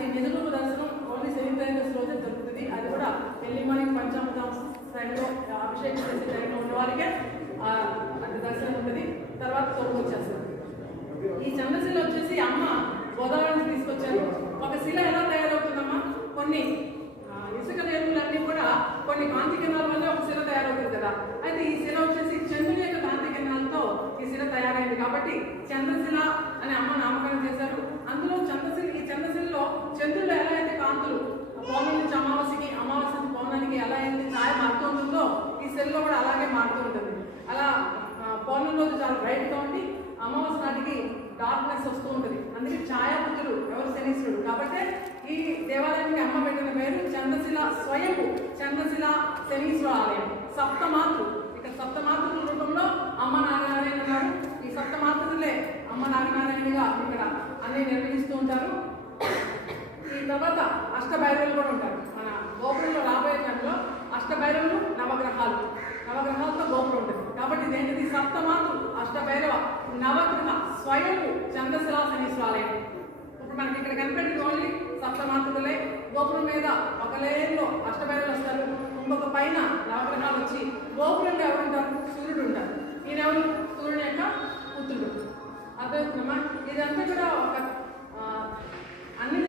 అది నిజరూప దర్శనం ఓన్లీ శని త్రయోదశి రోజే దొరుకుతుంది. అది కూడా ఎర్లీ మార్నింగ్ పంచామృతం టైంలో అభిషేకం చేసే టైంలో ఉన్న వారికే అది దర్శనం ఉంటుంది. తర్వాత తొమ్మిది వచ్చేస్తారు. ఈ చంద్రశిల వచ్చేసి అమ్మ గోదావరి నుంచి తీసుకొచ్చారు. ఒక శిల ఎలా తయారవుతుందమ్మా, కొన్ని ఇసుక రేణువులన్నీ కూడా కొన్ని కాంతి కిరణాల వల్ల ఒక శిల తయారవుతుంది కదా. అయితే ఈ శిల వచ్చేసి చంద్రుని యొక్క కాంతి కిరణాలతో ఈ శిల తయారైంది కాబట్టి చంద్రశిల అని అమ్మ నామకరణం చేశారు. అందులో ఈ చంద్రశిలలో చంద్రులు ఎలా అయితే కాంతులు పౌర్ణమి నుంచి అమావాస్యకి, అమావాస్య నుంచి పౌర్ణానికి ఎలా అయితే ఛాయ మారుతూ ఉంటుందో ఈ శిలలో కూడా అలాగే మారుతూ ఉంటుంది. అలా పౌర్ణమి రోజు చాలా బ్రైట్గా ఉండి అమావాస్య నాటికి డార్క్నెస్ వస్తూ ఉంటుంది. అందుకే ఛాయాపుత్రుడు ఎవరు, శనీశ్వరుడు. కాబట్టి ఈ దేవాలయానికి అమ్మ పెట్టిన పేరు చంద్రశిల స్వయంభు చంద్రశిల శనీశ్వర ఆలయం. సప్తమాతృ, ఇక్కడ సప్తమాతృల రూపంలో అమ్మ నాగనారాయణ ఉన్నారు. ఈ సప్తమాతృలే అమ్మ నాగనారాయణగా ఇక్కడ అన్ని నిర్వహిస్తూ ఉంటారు. ఈ తర్వాత అష్టభైరవులు కూడా ఉంటారు. మన గోపురంలో రాబోయే టైంలో అష్టభైరవులు నవగ్రహాలతో గోపురం ఉంటుంది. కాబట్టి దేనిది సప్తమాతృ అష్టభైరవ నవగ్రహ స్వయంభు చంద్రశిల శనీశ్వరాలయం. ఇప్పుడు మనకి ఇక్కడ కనిపెట్టిన ఓన్లీ సప్తమాతృలే. గోపురం మీద ఒక లేన్లో అష్టభైరవులు వస్తారు, ఇంకొక పైన నవగ్రహాలు వచ్చి గోపురంలో